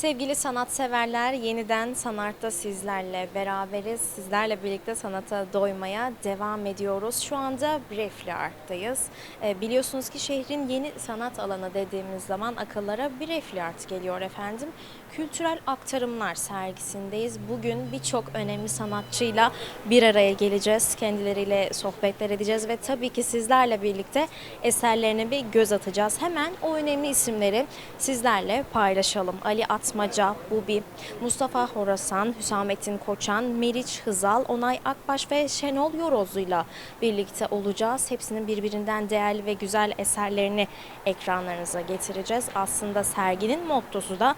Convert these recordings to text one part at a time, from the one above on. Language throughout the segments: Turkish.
Sevgili sanatseverler, yeniden sanatta sizlerle beraberiz. Sizlerle birlikte sanata doymaya devam ediyoruz. Şu anda Brefli Art'tayız. Ee, biliyorsunuz ki şehrin yeni sanat alanı dediğimiz zaman akıllara Brefli Art geliyor efendim. Kültürel aktarımlar sergisindeyiz. Bugün birçok önemli sanatçıyla bir araya geleceğiz. Kendileriyle sohbetler edeceğiz ve tabii ki sizlerle birlikte eserlerine bir göz atacağız. Hemen o önemli isimleri sizlerle paylaşalım. Ali Atmaca, Bubi, Mustafa Horasan, Hüsamettin Koçan, Meriç Hızal, Onay Akbaş ve Şenol Yorozlu'yla birlikte olacağız. Hepsinin birbirinden değerli ve güzel eserlerini ekranlarınıza getireceğiz. Aslında serginin mottosu da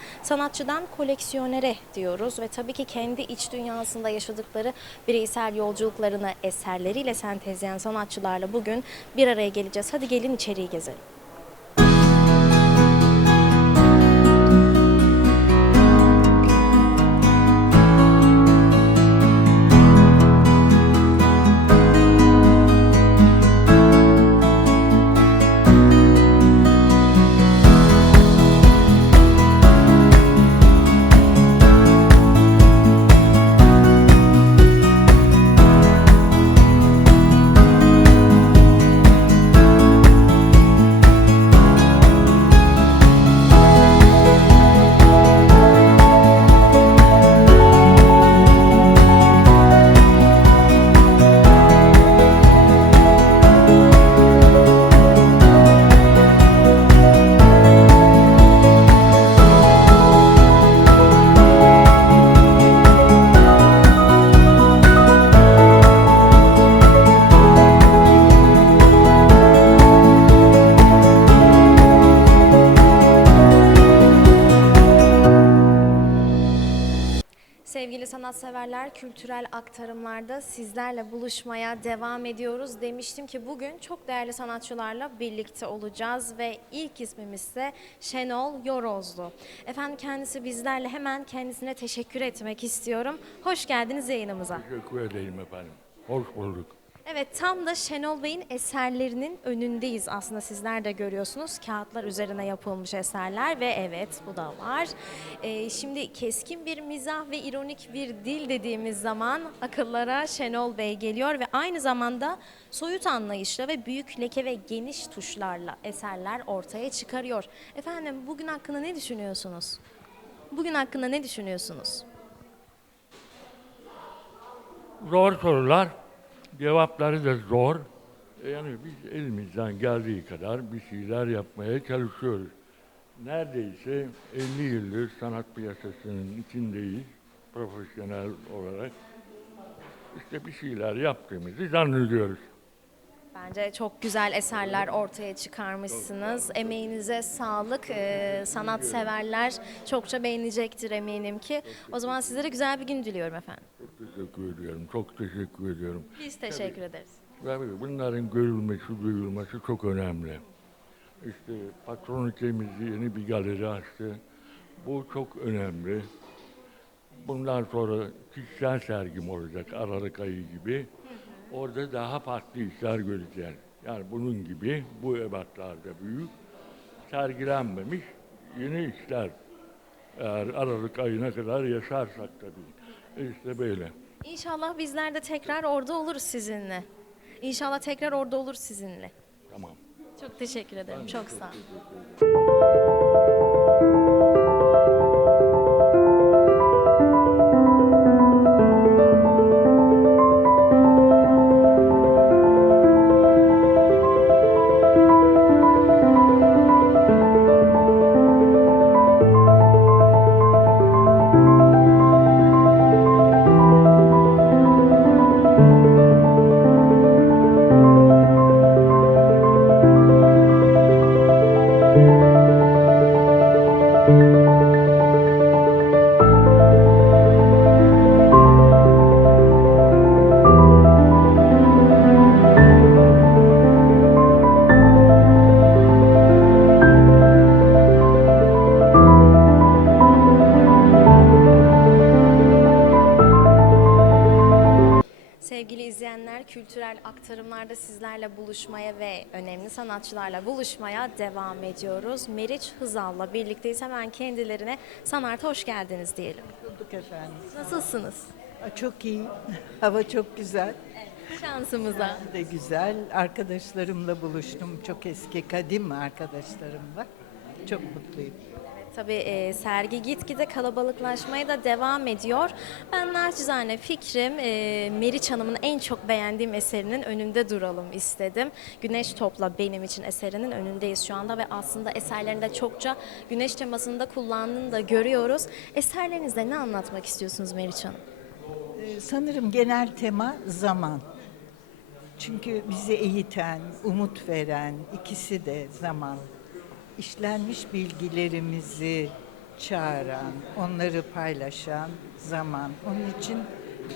sanatçıdan koleksiyonere diyoruz ve tabii ki kendi iç dünyasında yaşadıkları bireysel yolculuklarını eserleriyle sentezleyen sanatçılarla bugün bir araya geleceğiz. Hadi gelin içeriği gezelim. Aktarımlarda sizlerle buluşmaya devam ediyoruz. Demiştim ki bugün çok değerli sanatçılarla birlikte olacağız ve ilk ismimiz ise Şenol Yorozlu. Efendim kendisi bizlerle hemen kendisine teşekkür etmek istiyorum. Hoş geldiniz yayınımıza. Teşekkür ederim efendim. Hoş bulduk. Evet tam da Şenol Bey'in eserlerinin önündeyiz aslında sizler de görüyorsunuz. Kağıtlar üzerine yapılmış eserler ve evet bu da var. Ee, şimdi keskin bir mizah ve ironik bir dil dediğimiz zaman akıllara Şenol Bey geliyor ve aynı zamanda soyut anlayışla ve büyük leke ve geniş tuşlarla eserler ortaya çıkarıyor. Efendim bugün hakkında ne düşünüyorsunuz? Bugün hakkında ne düşünüyorsunuz? Zor sorular. Cevapları da zor. Yani biz elimizden geldiği kadar bir şeyler yapmaya çalışıyoruz. Neredeyse 50 yıldır sanat piyasasının içindeyiz profesyonel olarak. İşte bir şeyler yaptığımızı zannediyoruz. Bence çok güzel eserler ortaya çıkarmışsınız. Emeğinize sağlık. Ee, sanat severler çokça beğenecektir eminim ki. O zaman sizlere güzel bir gün diliyorum efendim. Çok teşekkür ediyorum. Çok teşekkür ediyorum. Biz teşekkür ederiz. Ve bunların görülmesi, duyulması çok önemli. İşte patron ülkemiz yeni bir galeri açtı. Bu çok önemli. Bundan sonra kişisel sergim olacak Aralık ayı gibi. Orada daha farklı işler göreceğiz. Yani bunun gibi bu ebatlarda büyük sergilenmemiş yeni işler. Eğer Aralık ayına kadar yaşarsak tabii. İşte böyle. İnşallah bizler de tekrar orada oluruz sizinle. İnşallah tekrar orada olur sizinle. Tamam. Çok teşekkür ederim. Çok sağ olun. Devam ediyoruz. Meriç Hızal'la birlikteyiz. Hemen kendilerine Sanart'a hoş geldiniz diyelim. Bulduk efendim. Nasılsınız? Çok iyi. Hava çok güzel. Şansımıza. De güzel. Arkadaşlarımla buluştum. Çok eski kadim arkadaşlarımla. Çok mutluyum. Tabii e, sergi gitgide kalabalıklaşmaya da devam ediyor. Ben naçizane fikrim e, Meriç Hanım'ın en çok beğendiğim eserinin önünde duralım istedim. Güneş Topla benim için eserinin önündeyiz şu anda ve aslında eserlerinde çokça güneş temasını da kullandığını da görüyoruz. Eserlerinizde ne anlatmak istiyorsunuz Meriç Hanım? Ee, sanırım genel tema zaman. Çünkü bizi eğiten, umut veren ikisi de zaman. İşlenmiş bilgilerimizi çağıran, onları paylaşan zaman. Onun için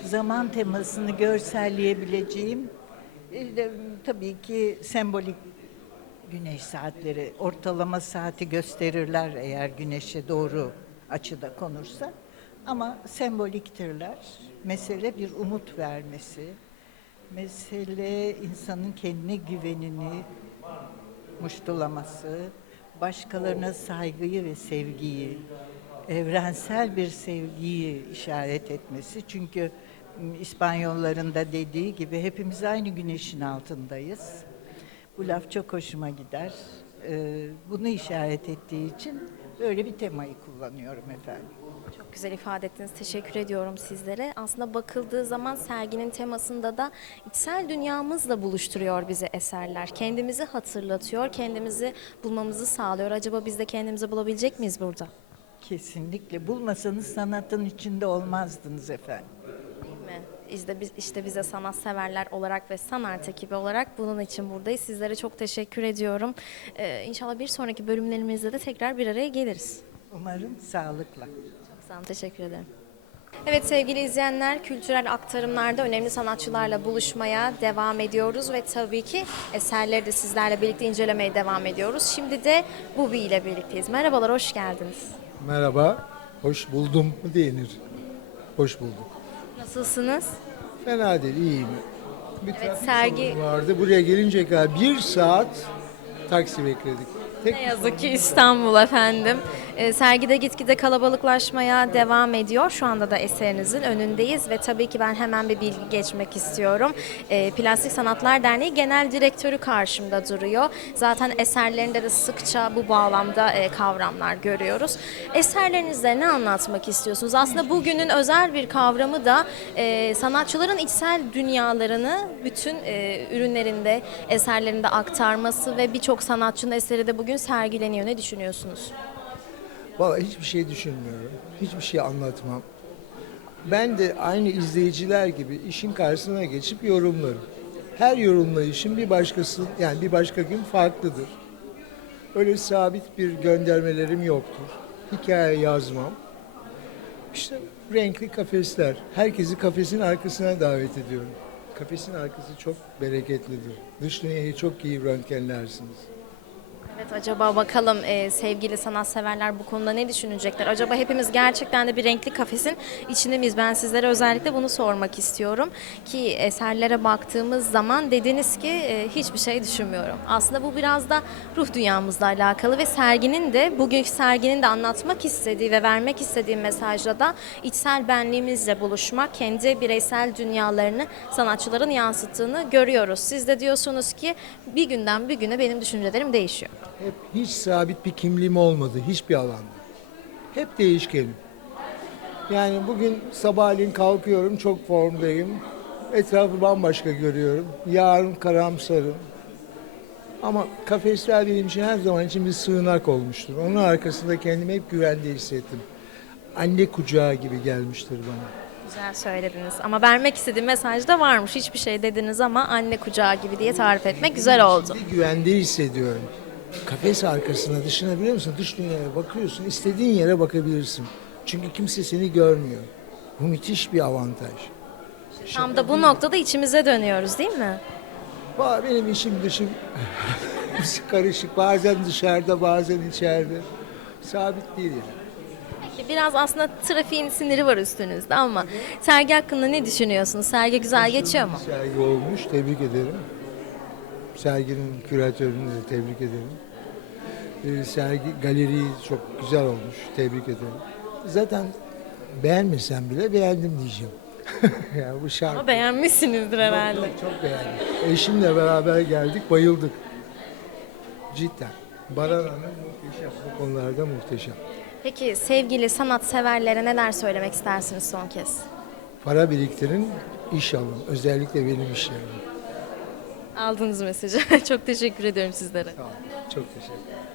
zaman temasını görselleyebileceğim e, tabii ki sembolik güneş saatleri ortalama saati gösterirler eğer güneşe doğru açıda konursa. Ama semboliktirler. Mesele bir umut vermesi. Mesele insanın kendine güvenini muştulaması, başkalarına saygıyı ve sevgiyi, evrensel bir sevgiyi işaret etmesi. Çünkü İspanyolların da dediği gibi hepimiz aynı güneşin altındayız. Bu laf çok hoşuma gider. Ee, bunu işaret ettiği için böyle bir temayı kullanıyorum efendim. Çok güzel ifade ettiniz. Teşekkür ediyorum sizlere. Aslında bakıldığı zaman serginin temasında da içsel dünyamızla buluşturuyor bizi eserler. Kendimizi hatırlatıyor, kendimizi bulmamızı sağlıyor. Acaba biz de kendimizi bulabilecek miyiz burada? Kesinlikle. Bulmasanız sanatın içinde olmazdınız efendim. İşte biz, işte bize sanatseverler olarak ve sanat ekibi olarak bunun için buradayız. Sizlere çok teşekkür ediyorum. Ee, inşallah bir sonraki bölümlerimizde de tekrar bir araya geliriz. Umarım sağlıkla. Çok sağ olun, teşekkür ederim. Evet sevgili izleyenler, kültürel aktarımlarda önemli sanatçılarla buluşmaya devam ediyoruz ve tabii ki eserleri de sizlerle birlikte incelemeye devam ediyoruz. Şimdi de Bubi ile birlikteyiz. Merhabalar, hoş geldiniz. Merhaba, hoş buldum mu denir? Hoş bulduk. Nasılsınız? Fena değil, iyiyim. Bir Evet, trafik sergi- vardı. Buraya gelinceye kadar bir saat taksi bekledik. Tek Ne yazık ki İstanbul efendim. Ee, sergide gitgide kalabalıklaşmaya devam ediyor. Şu anda da eserinizin önündeyiz ve tabii ki ben hemen bir bilgi geçmek istiyorum. Ee, Plastik Sanatlar Derneği Genel Direktörü karşımda duruyor. Zaten eserlerinde de sıkça bu bağlamda e, kavramlar görüyoruz. Eserlerinizde ne anlatmak istiyorsunuz? Aslında bugünün özel bir kavramı da e, sanatçıların içsel dünyalarını bütün e, ürünlerinde, eserlerinde aktarması ve birçok sanatçının eseri de bugün sergileniyor. Ne düşünüyorsunuz? Vallahi hiçbir şey düşünmüyorum. Hiçbir şey anlatmam. Ben de aynı izleyiciler gibi işin karşısına geçip yorumlarım. Her yorumlayışım bir başkası, yani bir başka gün farklıdır. Öyle sabit bir göndermelerim yoktur. Hikaye yazmam. İşte renkli kafesler. Herkesi kafesin arkasına davet ediyorum. Kafesin arkası çok bereketlidir. Dış dünyayı çok iyi röntgenlersiniz. Evet acaba bakalım e, sevgili sanatseverler bu konuda ne düşünecekler? Acaba hepimiz gerçekten de bir renkli kafesin içinde miyiz? Ben sizlere özellikle bunu sormak istiyorum. Ki eserlere baktığımız zaman dediniz ki e, hiçbir şey düşünmüyorum. Aslında bu biraz da ruh dünyamızla alakalı ve serginin de bugünkü serginin de anlatmak istediği ve vermek istediği mesajla da içsel benliğimizle buluşmak, kendi bireysel dünyalarını sanatçıların yansıttığını görüyoruz. Siz de diyorsunuz ki bir günden bir güne benim düşüncelerim değişiyor. Hep hiç sabit bir kimliğim olmadı hiçbir alanda. Hep değişkenim. Yani bugün sabahleyin kalkıyorum çok formdayım. Etrafı bambaşka görüyorum. Yarın karamsarım. Ama kafesler benim için her zaman için bir sığınak olmuştur. Onun arkasında kendimi hep güvende hissettim. Anne kucağı gibi gelmiştir bana. Güzel söylediniz ama vermek istediğim mesaj da varmış. Hiçbir şey dediniz ama anne kucağı gibi diye tarif etmek güzel oldu. Bir güvende hissediyorum. Kafes arkasına, dışına biliyor musun? Dış dünyaya bakıyorsun, istediğin yere bakabilirsin. Çünkü kimse seni görmüyor. Bu müthiş bir avantaj. Tam da bu noktada içimize dönüyoruz değil mi? Va- Benim içim dışım karışık. Bazen dışarıda, bazen içeride. Sabit değil yani. Peki biraz aslında trafiğin siniri var üstünüzde ama sergi hakkında ne düşünüyorsunuz? Sergi güzel geçiyor mu? Sergi olmuş, tebrik ederim. Serginin küratörünü de tebrik ederim. Ee, sergi, galeri çok güzel olmuş. Tebrik ederim. Zaten beğenmesem bile beğendim diyeceğim. yani bu şarkı. Ama beğenmişsinizdir herhalde. Çok, çok beğendim. Eşimle beraber geldik, bayıldık. Cidden. Baran Hanım muhteşem. Bu konularda muhteşem. Peki sevgili sanatseverlere neler söylemek istersiniz son kez? Para biriktirin, iş alın. Özellikle benim işlerim. Aldığınız mesajı. Çok teşekkür ediyorum sizlere. Sağ olun. Çok teşekkür ederim.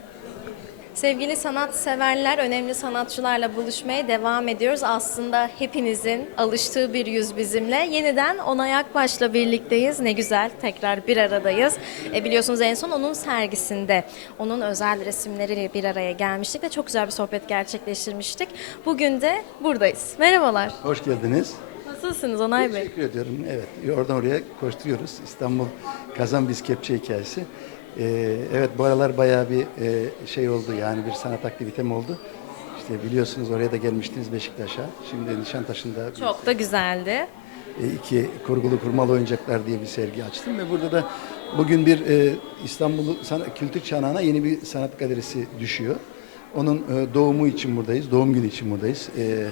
Sevgili sanatseverler, önemli sanatçılarla buluşmaya devam ediyoruz. Aslında hepinizin alıştığı bir yüz bizimle. Yeniden Onay Akbaş'la birlikteyiz. Ne güzel, tekrar bir aradayız. E, biliyorsunuz en son onun sergisinde, onun özel resimleriyle bir araya gelmiştik ve çok güzel bir sohbet gerçekleştirmiştik. Bugün de buradayız. Merhabalar. Hoş geldiniz. Nasılsınız Onay Bey? Teşekkür ediyorum. Evet, oradan oraya koşturuyoruz. İstanbul Kazan Biz Kepçe hikayesi. Ee, evet, bu aralar bayağı bir e, şey oldu yani bir sanat aktivitem oldu. İşte biliyorsunuz oraya da gelmiştiniz Beşiktaş'a. Şimdi Nişantaşı'nda bir- Çok da güzeldi. e, iki kurgulu kurmalı oyuncaklar diye bir sergi açtım ve burada da bugün bir e, İstanbul Sanat, Kültür Çanağı'na yeni bir sanat galerisi düşüyor. Onun e, doğumu için buradayız, doğum günü için buradayız. E,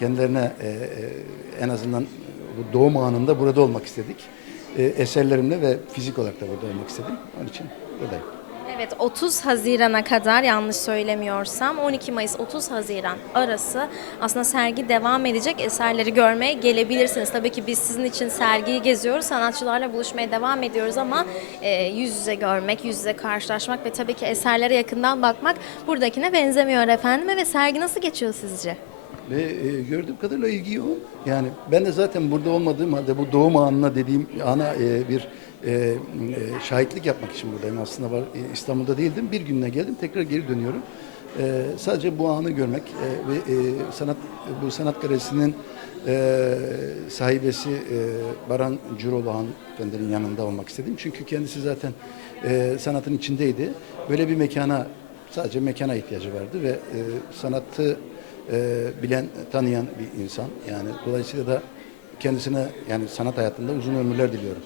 kendilerine e, e, en azından bu doğum anında burada olmak istedik. E, eserlerimle ve fizik olarak da burada olmak istedim. Onun için buradayım. Evet 30 Haziran'a kadar yanlış söylemiyorsam 12 Mayıs 30 Haziran arası aslında sergi devam edecek eserleri görmeye gelebilirsiniz. Tabii ki biz sizin için sergiyi geziyoruz, sanatçılarla buluşmaya devam ediyoruz ama e, yüz yüze görmek, yüz yüze karşılaşmak ve tabii ki eserlere yakından bakmak buradakine benzemiyor efendim. Evet sergi nasıl geçiyor sizce? Ve e, gördüğüm kadarıyla ilgi yoğun. Yani ben de zaten burada olmadığım halde bu doğum anına dediğim ana e, bir e, e, şahitlik yapmak için buradayım. Aslında var, e, İstanbul'da değildim. Bir gününe geldim. Tekrar geri dönüyorum. E, sadece bu anı görmek e, ve e, sanat bu sanat galerisinin e, sahibesi e, Baran Curoğlu hanımefendinin yanında olmak istedim. Çünkü kendisi zaten e, sanatın içindeydi. Böyle bir mekana sadece mekana ihtiyacı vardı ve e, sanatı e, bilen, tanıyan bir insan. Yani dolayısıyla da kendisine yani sanat hayatında uzun ömürler diliyorum.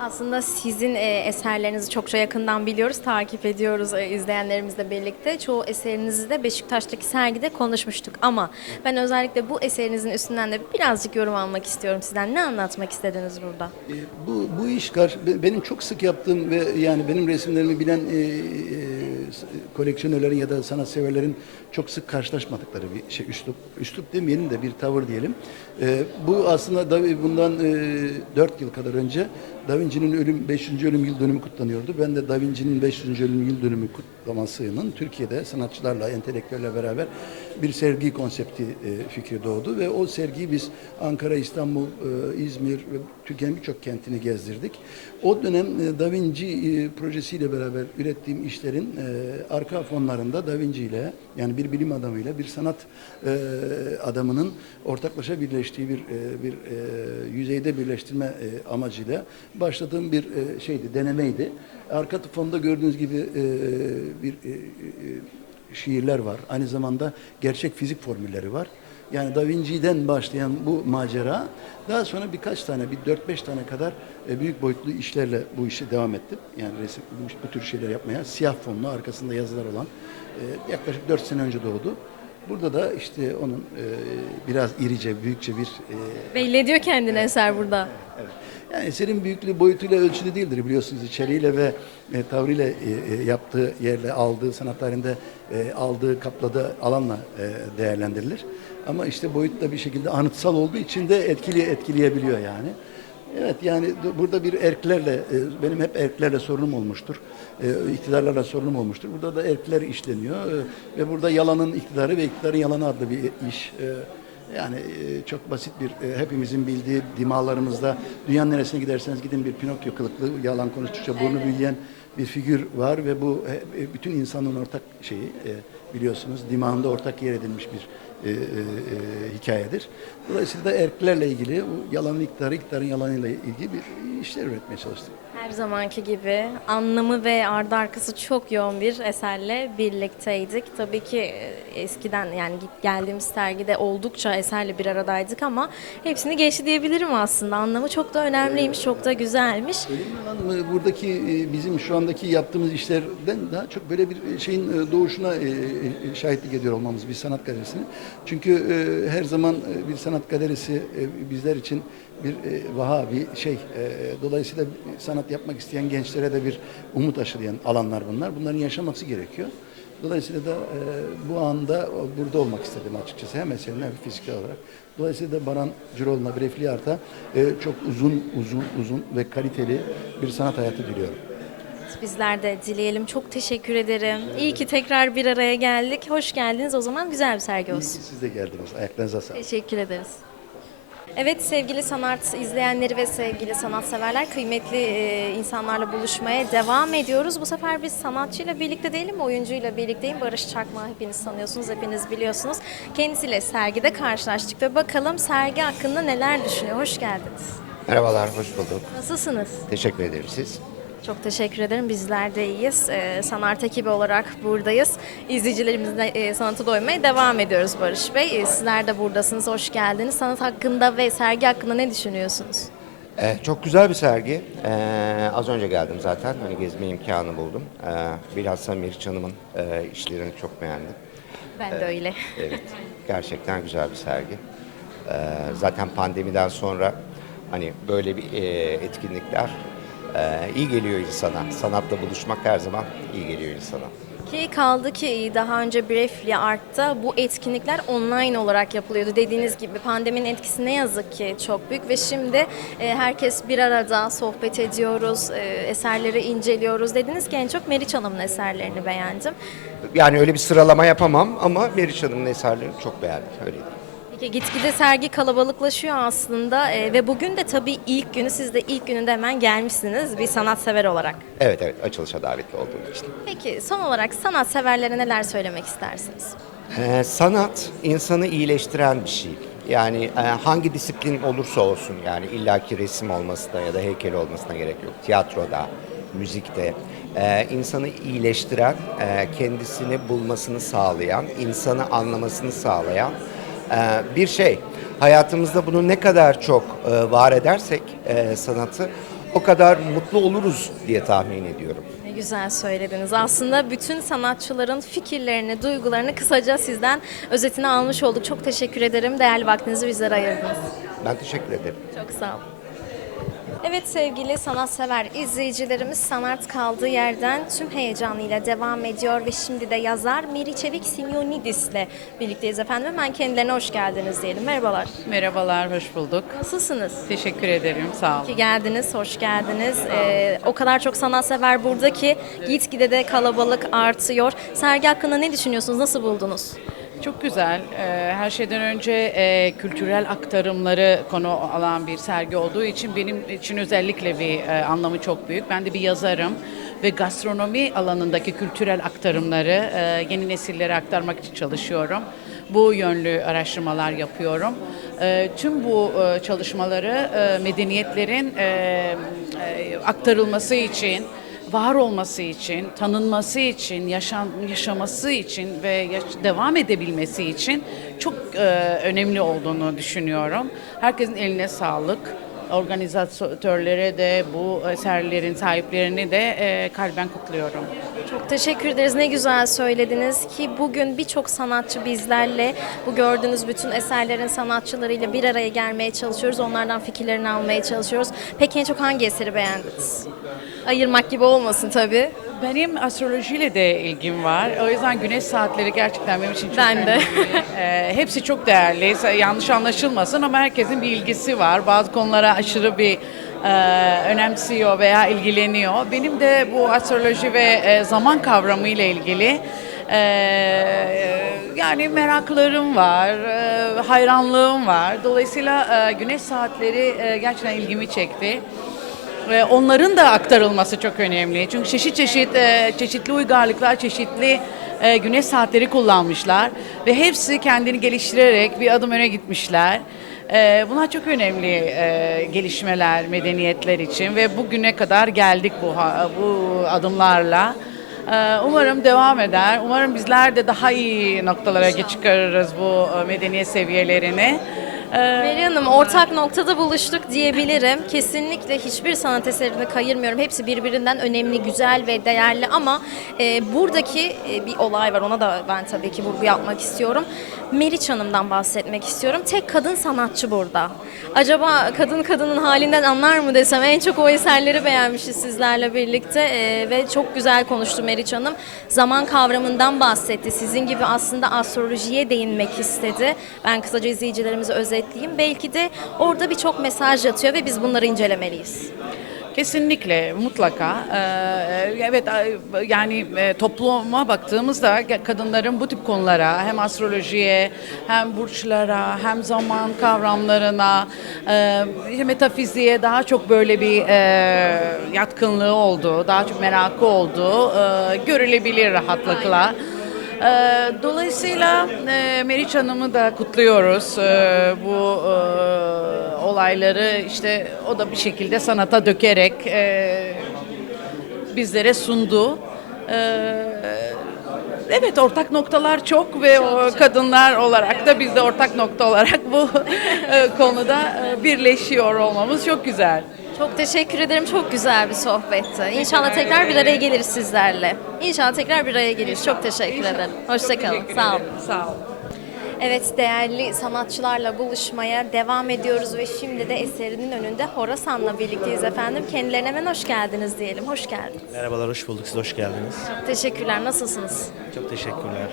Aslında sizin e, eserlerinizi çokça yakından biliyoruz, takip ediyoruz e, izleyenlerimizle birlikte. Çoğu eserinizi de Beşiktaş'taki sergide konuşmuştuk ama ben özellikle bu eserinizin üstünden de birazcık yorum almak istiyorum sizden. Ne anlatmak istediniz burada? E, bu bu iş benim çok sık yaptığım ve yani benim resimlerimi bilen e, e, koleksiyonörlerin ya da sanatseverlerin çok sık karşılaşmadıkları bir şey üslup üslup demeyelim de bir tavır diyelim. E, bu aslında da bundan e, 4 yıl kadar önce Da Vinci'nin ölüm 500. ölüm yıl dönümü kutlanıyordu. Ben de Da Vinci'nin 500. ölüm yıl dönümü kutlamasının Türkiye'de sanatçılarla, entelektüelle beraber bir sergi konsepti e, fikri doğdu ve o sergiyi biz Ankara, İstanbul, e, İzmir ve Birçok kentini gezdirdik. O dönem e, Da Vinci e, projesiyle beraber ürettiğim işlerin e, arka fonlarında Da Vinci ile yani bir bilim adamıyla bir sanat adamının ortaklaşa birleştiği bir bir yüzeyde birleştirme amacıyla başladığım bir şeydi, denemeydi. Arka fonda gördüğünüz gibi bir şiirler var. Aynı zamanda gerçek fizik formülleri var. Yani Da Vinci'den başlayan bu macera daha sonra birkaç tane, bir 4-5 tane kadar e, büyük boyutlu işlerle bu işe devam ettim. Yani resim, bu, bu tür şeyler yapmaya. Siyah fonlu, arkasında yazılar olan e, yaklaşık 4 sene önce doğdu. Burada da işte onun e, biraz irice, büyükçe bir e, Belli ediyor kendini eser burada. Evet. Yani eserin büyüklüğü boyutuyla ölçülü değildir biliyorsunuz içeriğiyle ve e, tavrıyla e, e, yaptığı yerle aldığı sanat tarihinde e, aldığı kapladığı alanla e, değerlendirilir. Ama işte boyut da bir şekilde anıtsal olduğu için de etkili etkileyebiliyor yani. Evet yani burada bir erklerle, e, benim hep erklerle sorunum olmuştur. E, iktidarlarla sorunum olmuştur. Burada da erkler işleniyor e, ve burada yalanın iktidarı ve iktidarın yalanı adlı bir iş. E, yani e, çok basit bir e, hepimizin bildiği dimağlarımızda dünyanın neresine giderseniz gidin bir Pinokyo kılıklı yalan konuştukça burnu büyüyen bir figür var ve bu e, bütün insanın ortak şeyi e, biliyorsunuz dimağında ortak yer edilmiş bir e, e, hikayedir. Dolayısıyla da erkeklerle ilgili bu yalanın iktidarı, iktidarın yalanıyla ilgili bir işler üretmeye çalıştık. Her zamanki gibi anlamı ve ardı arkası çok yoğun bir eserle birlikteydik. Tabii ki e, eskiden yani geldiğimiz sergide oldukça eserle bir aradaydık ama hepsini geçti diyebilirim aslında. Anlamı çok da önemliymiş, çok da güzelmiş. Önemli olan e, buradaki e, bizim şu andaki yaptığımız işlerden daha çok böyle bir şeyin e, doğuşuna e, e, şahitlik ediyor olmamız bir sanat galerisini. Çünkü her zaman bir sanat galerisi bizler için bir e, vaha, bir şey. E, Dolayısıyla sanat yapmak isteyen gençlere de bir umut aşılayan alanlar bunlar. Bunların yaşaması gerekiyor. Dolayısıyla da e, bu anda burada olmak istedim açıkçası. Hem eserine hem fiziksel olarak. Dolayısıyla da Baran Cüroğlu'na, Brefli Art'a e, çok uzun, uzun, uzun ve kaliteli bir sanat hayatı diliyorum. Bizler de dileyelim. Çok teşekkür ederim. İyi ki tekrar bir araya geldik. Hoş geldiniz. O zaman güzel bir sergi İyi olsun. ki siz de geldiniz. Ayaklarınıza sağlık. Teşekkür ederiz. Evet sevgili sanat izleyenleri ve sevgili sanatseverler kıymetli e, insanlarla buluşmaya devam ediyoruz. Bu sefer biz sanatçıyla birlikte değilim, oyuncuyla birlikteyim. Barış Çakma hepiniz tanıyorsunuz, hepiniz biliyorsunuz. Kendisiyle sergide karşılaştık ve bakalım sergi hakkında neler düşünüyor. Hoş geldiniz. Merhabalar, hoş bulduk. Nasılsınız? Teşekkür ederim siz. Çok teşekkür ederim. Bizler de iyiyiz. Ee, sanat ekibi olarak buradayız. İzleyicilerimizle e, sanatı doymaya devam ediyoruz Barış Bey. Ee, sizler de buradasınız. Hoş geldiniz. Sanat hakkında ve sergi hakkında ne düşünüyorsunuz? Ee, çok güzel bir sergi. Ee, az önce geldim zaten. Hani gezme imkanı buldum. Ee, bilhassa Meriç Hanım'ın e, işlerini çok beğendim. Ben de öyle. Evet, gerçekten güzel bir sergi. Ee, zaten pandemiden sonra hani böyle bir e, etkinlikler e, iyi geliyor insana. Sanatla buluşmak her zaman iyi geliyor insana. Ki kaldı ki daha önce Briefly Art'ta bu etkinlikler online olarak yapılıyordu. Dediğiniz gibi pandeminin etkisi ne yazık ki çok büyük ve şimdi e, herkes bir arada sohbet ediyoruz, e, eserleri inceliyoruz. Dediniz ki en çok Meriç Hanım'ın eserlerini beğendim. Yani öyle bir sıralama yapamam ama Meriç Hanım'ın eserlerini çok beğendim. Öyle. Peki gitgide sergi kalabalıklaşıyor aslında e, ve bugün de tabii ilk günü siz de ilk gününde hemen gelmişsiniz bir sanatsever olarak. Evet evet açılışa davetli olduğum için. Peki son olarak sanatseverlere neler söylemek istersiniz? Ee, sanat insanı iyileştiren bir şey. Yani e, hangi disiplin olursa olsun yani illaki resim olmasına ya da heykel olmasına gerek yok. Tiyatroda, müzikte e, insanı iyileştiren, e, kendisini bulmasını sağlayan, insanı anlamasını sağlayan bir şey. Hayatımızda bunu ne kadar çok e, var edersek e, sanatı o kadar mutlu oluruz diye tahmin ediyorum. Ne güzel söylediniz. Aslında bütün sanatçıların fikirlerini, duygularını kısaca sizden özetini almış olduk. Çok teşekkür ederim. Değerli vaktinizi bizlere ayırdınız. Ben teşekkür ederim. Çok sağ olun. Evet sevgili sanatsever izleyicilerimiz sanat kaldığı yerden tüm heyecanıyla devam ediyor ve şimdi de yazar Miriçevik Simyonidis ile birlikteyiz efendim. Hemen kendilerine hoş geldiniz diyelim. Merhabalar. Merhabalar, hoş bulduk. Nasılsınız? Teşekkür ederim, sağ olun. ki geldiniz, hoş geldiniz. Ee, o kadar çok sanatsever burada ki gitgide de kalabalık artıyor. Sergi hakkında ne düşünüyorsunuz, nasıl buldunuz? Çok güzel. Ee, Her şeyden önce e, kültürel aktarımları konu alan bir sergi olduğu için benim için özellikle bir e, anlamı çok büyük. Ben de bir yazarım ve gastronomi alanındaki kültürel aktarımları e, yeni nesillere aktarmak için çalışıyorum. Bu yönlü araştırmalar yapıyorum. Tüm bu çalışmaları medeniyetlerin aktarılması için var olması için, tanınması için, yaşam, yaşaması için ve yaş- devam edebilmesi için çok e, önemli olduğunu düşünüyorum. Herkesin eline sağlık. Organizatörlere de bu eserlerin sahiplerini de e, kalben kutluyorum. Çok teşekkür ederiz. Ne güzel söylediniz ki bugün birçok sanatçı bizlerle bu gördüğünüz bütün eserlerin sanatçılarıyla bir araya gelmeye çalışıyoruz. Onlardan fikirlerini almaya çalışıyoruz. Peki en çok hangi eseri beğendiniz? Ayırmak gibi olmasın tabii. Benim astrolojiyle de ilgim var. O yüzden güneş saatleri gerçekten benim için çok Ben de. önemli. Ee, hepsi çok değerli. Yanlış anlaşılmasın ama herkesin bir ilgisi var. Bazı konulara aşırı bir e, önemsiyor veya ilgileniyor. Benim de bu astroloji ve e, zaman kavramı ile ilgili e, yani meraklarım var, e, hayranlığım var. Dolayısıyla e, güneş saatleri e, gerçekten ilgimi çekti. Onların da aktarılması çok önemli. Çünkü çeşit çeşit e, çeşitli uygarlıklar, çeşitli e, güneş saatleri kullanmışlar ve hepsi kendini geliştirerek bir adım öne gitmişler. E, bunlar çok önemli e, gelişmeler medeniyetler için ve bugüne kadar geldik bu bu adımlarla. Umarım devam eder. Umarım bizler de daha iyi noktalara çıkarırız bu medeniyet seviyelerini. E, Meri Hanım ortak noktada buluştuk diyebilirim. Kesinlikle hiçbir sanat eserini kayırmıyorum. Hepsi birbirinden önemli, güzel ve değerli ama e, buradaki e, bir olay var. Ona da ben tabii ki vurgu yapmak istiyorum. Meriç Hanım'dan bahsetmek istiyorum. Tek kadın sanatçı burada. Acaba kadın kadının halinden anlar mı desem en çok o eserleri beğenmişiz sizlerle birlikte e, ve çok güzel konuştu Meriç Hanım. Zaman kavramından bahsetti. Sizin gibi aslında astrolojiye değinmek istedi. Ben kısaca izleyicilerimize özetleyeyim. Belki de orada birçok mesaj yatıyor ve biz bunları incelemeliyiz. Kesinlikle mutlaka. Ee, evet yani e, topluma baktığımızda kadınların bu tip konulara hem astrolojiye hem burçlara hem zaman kavramlarına e, metafiziğe daha çok böyle bir e, yatkınlığı olduğu daha çok merakı olduğu e, görülebilir rahatlıkla. Ee, Dolayısıyla e, Meriç Hanım'ı da kutluyoruz. Ee, Bu e, olayları işte o da bir şekilde sanata dökerek e, bizlere sundu. Ee, Evet ortak noktalar çok ve o kadınlar olarak da biz de ortak nokta olarak bu konuda birleşiyor olmamız çok güzel. Çok teşekkür ederim. Çok güzel bir sohbetti. İnşallah tekrar bir araya geliriz sizlerle. İnşallah tekrar bir araya geliriz. Çok teşekkür ederim. Hoşçakalın. Sağ olun. Sağ olun. Evet değerli sanatçılarla buluşmaya devam ediyoruz ve şimdi de eserinin önünde Horasan'la birlikteyiz efendim. Kendilerine hemen hoş geldiniz diyelim. Hoş geldiniz. Merhabalar, hoş bulduk. Siz hoş geldiniz. Teşekkürler. Nasılsınız? Çok teşekkürler.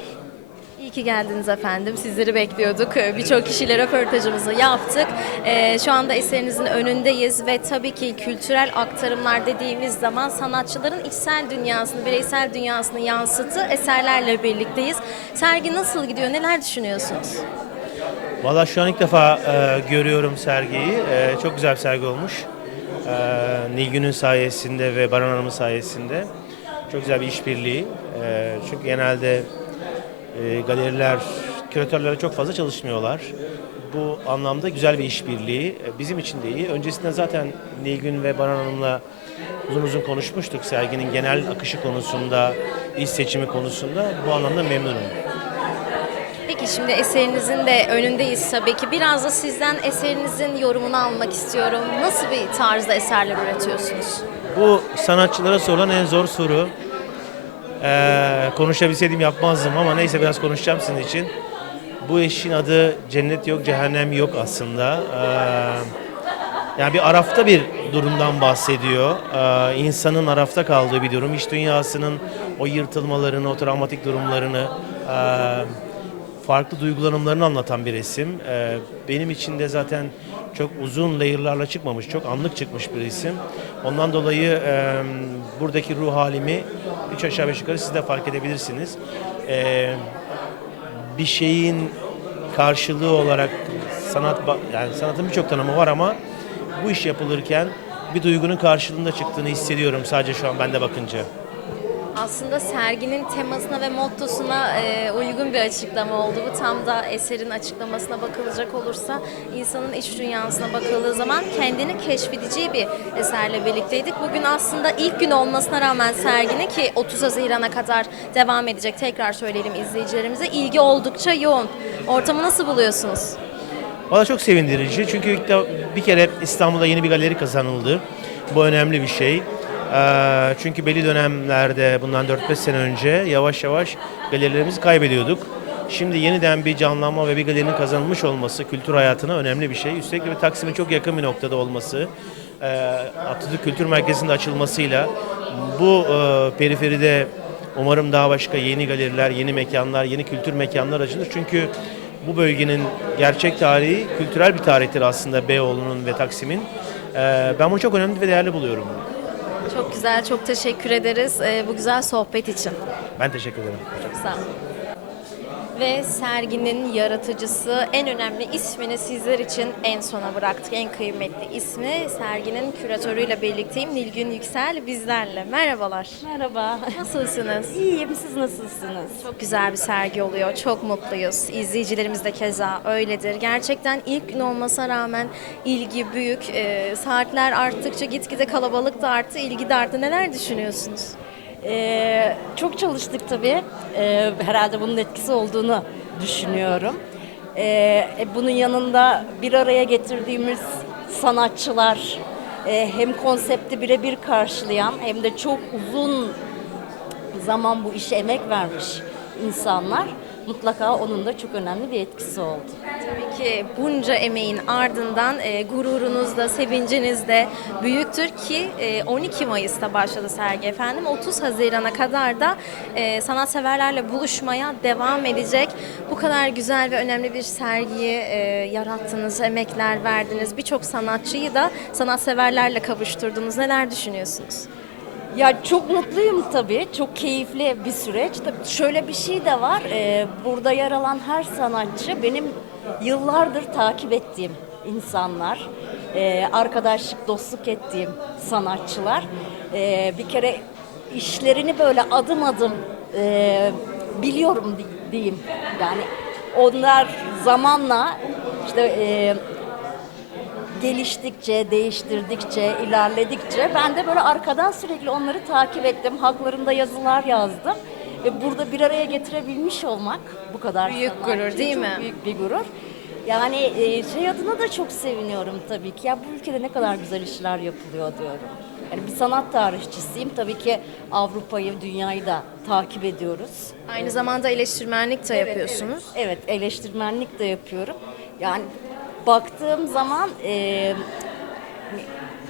İyi ki geldiniz efendim. Sizleri bekliyorduk. Ee, Birçok kişiyle röportajımızı yaptık. Ee, şu anda eserinizin önündeyiz ve tabii ki kültürel aktarımlar dediğimiz zaman sanatçıların içsel dünyasını, bireysel dünyasını yansıtı eserlerle birlikteyiz. Sergi nasıl gidiyor? Neler düşünüyorsunuz? Valla şu an ilk defa e, görüyorum sergiyi. E, çok güzel bir sergi olmuş. E, Nilgün'ün sayesinde ve Baran Hanım'ın sayesinde. Çok güzel bir işbirliği. Çünkü genelde e, galeriler, küratörlere çok fazla çalışmıyorlar. Bu anlamda güzel bir işbirliği. E, Bizim için de iyi. Öncesinde zaten Nilgün ve Baran Hanım'la uzun uzun konuşmuştuk serginin genel akışı konusunda, iş seçimi konusunda. Bu anlamda memnunum. Peki şimdi eserinizin de önündeyiz tabii ki. Biraz da sizden eserinizin yorumunu almak istiyorum. Nasıl bir tarzda eserler üretiyorsunuz? Bu sanatçılara sorulan en zor soru. Ee, konuşabilseydim yapmazdım ama neyse biraz konuşacağım sizin için. Bu işin adı cennet yok, cehennem yok aslında. Ee, yani bir arafta bir durumdan bahsediyor. Ee, insanın arafta kaldığı bir durum. İş dünyasının o yırtılmalarını, o travmatik durumlarını, e, farklı duygulanımlarını anlatan bir resim. Ee, benim için de zaten çok uzun layer'larla çıkmamış, çok anlık çıkmış bir resim. Ondan dolayı e, buradaki ruh halimi üç aşağı beş yukarı siz de fark edebilirsiniz. Ee, bir şeyin karşılığı olarak sanat yani sanatın birçok tanımı var ama bu iş yapılırken bir duygunun karşılığında çıktığını hissediyorum sadece şu an bende bakınca. Aslında serginin temasına ve mottosuna e, uygun bir açıklama oldu. Bu tam da eserin açıklamasına bakılacak olursa insanın iç dünyasına bakıldığı zaman kendini keşfedeceği bir eserle birlikteydik. Bugün aslında ilk gün olmasına rağmen serginin ki 30 Haziran'a kadar devam edecek tekrar söyleyelim izleyicilerimize ilgi oldukça yoğun. Ortamı nasıl buluyorsunuz? Valla çok sevindirici çünkü ilk de bir kere İstanbul'da yeni bir galeri kazanıldı. Bu önemli bir şey. Ee, çünkü belli dönemlerde bundan 4-5 sene önce yavaş yavaş galerilerimizi kaybediyorduk. Şimdi yeniden bir canlanma ve bir galerinin kazanılmış olması kültür hayatına önemli bir şey. Üstelik de Taksim'e çok yakın bir noktada olması, e, Atatürk Kültür Merkezi'nde açılmasıyla bu e, periferide umarım daha başka yeni galeriler, yeni mekanlar, yeni kültür mekanlar açılır. Çünkü bu bölgenin gerçek tarihi kültürel bir tarihtir aslında Beyoğlu'nun ve Taksim'in. Ee, ben bunu çok önemli ve değerli buluyorum. Çok güzel, çok teşekkür ederiz e, bu güzel sohbet için. Ben teşekkür ederim. Çok sağ olun. Ve serginin yaratıcısı en önemli ismini sizler için en sona bıraktık. En kıymetli ismi serginin küratörüyle birlikteyim. Nilgün Yüksel bizlerle. Merhabalar. Merhaba. Nasılsınız? İyiyim, siz nasılsınız? Çok güzel bir sergi oluyor. Çok mutluyuz. İzleyicilerimiz de keza öyledir. Gerçekten ilk gün olmasına rağmen ilgi büyük. Ee, saatler arttıkça gitgide kalabalık da arttı, ilgi de arttı. Neler düşünüyorsunuz? Ee, çok çalıştık tabii. Ee, herhalde bunun etkisi olduğunu düşünüyorum. Ee, e, bunun yanında bir araya getirdiğimiz sanatçılar e, hem konsepti birebir karşılayan hem de çok uzun zaman bu işe emek vermiş insanlar mutlaka onun da çok önemli bir etkisi oldu. Tabii ki bunca emeğin ardından e, gururunuz da sevinciniz de büyüktür ki e, 12 Mayıs'ta başladı sergi efendim. 30 Haziran'a kadar da e, sanatseverlerle buluşmaya devam edecek. Bu kadar güzel ve önemli bir sergiyi e, yarattınız, emekler verdiniz. Birçok sanatçıyı da sanatseverlerle kavuşturdunuz. Neler düşünüyorsunuz? Ya çok mutluyum tabii. Çok keyifli bir süreç. Tabii şöyle bir şey de var. Ee, burada yer alan her sanatçı benim yıllardır takip ettiğim insanlar. Ee, arkadaşlık, dostluk ettiğim sanatçılar. Ee, bir kere işlerini böyle adım adım e, biliyorum di- diyeyim. Yani onlar zamanla işte e, geliştikçe, değiştirdikçe, ilerledikçe ben de böyle arkadan sürekli onları takip ettim. Haklarında yazılar yazdım. Ve burada bir araya getirebilmiş olmak bu kadar Büyük sanatçı, gurur, değil çok mi? büyük bir gurur. Yani e, şey adına da çok seviniyorum tabii ki. Ya bu ülkede ne kadar güzel işler yapılıyor diyorum. Yani bir sanat tarihçisiyim. Tabii ki Avrupa'yı, dünyayı da takip ediyoruz. Aynı zamanda eleştirmenlik de yapıyorsunuz. Evet, eleştirmenlik de yapıyorum. Yani baktığım zaman e,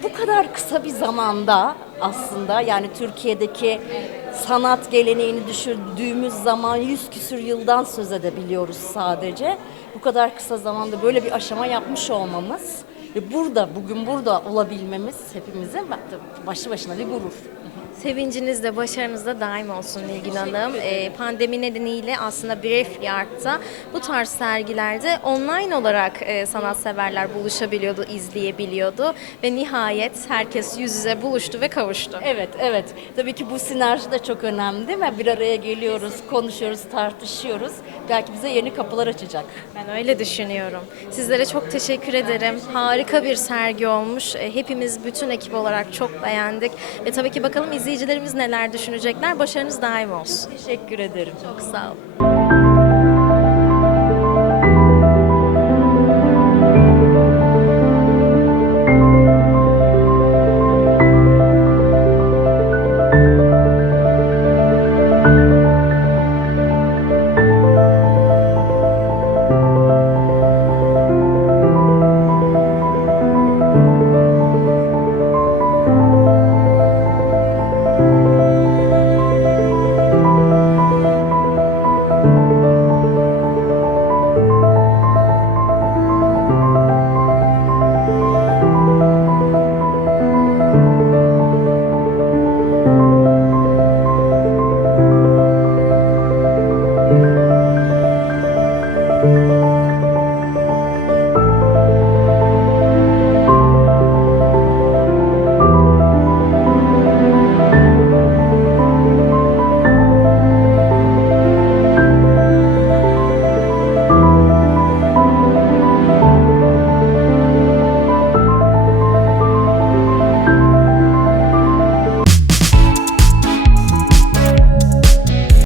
bu kadar kısa bir zamanda aslında yani Türkiye'deki sanat geleneğini düşürdüğümüz zaman yüz küsür yıldan söz edebiliyoruz sadece. Bu kadar kısa zamanda böyle bir aşama yapmış olmamız ve burada bugün burada olabilmemiz hepimizin başlı başına bir gurur. Sevinciniz de başarınız da daim olsun Nilgün Hanım. Ee, pandemi nedeniyle aslında Brefliart'ta bu tarz sergilerde online olarak e, sanatseverler buluşabiliyordu, izleyebiliyordu ve nihayet herkes yüz yüze buluştu ve kavuştu. Evet, evet. Tabii ki bu sinerji de çok önemli değil mi? Bir araya geliyoruz, konuşuyoruz, tartışıyoruz. Belki bize yeni kapılar açacak. Ben öyle düşünüyorum. Sizlere çok teşekkür ederim. Harika bir sergi olmuş. E, Hepimiz bütün ekip olarak çok beğendik. Ve tabii ki bakalım izleyicilerimiz neler düşünecekler. Başarınız daim olsun. Teşekkür ederim. Çok sağ olun.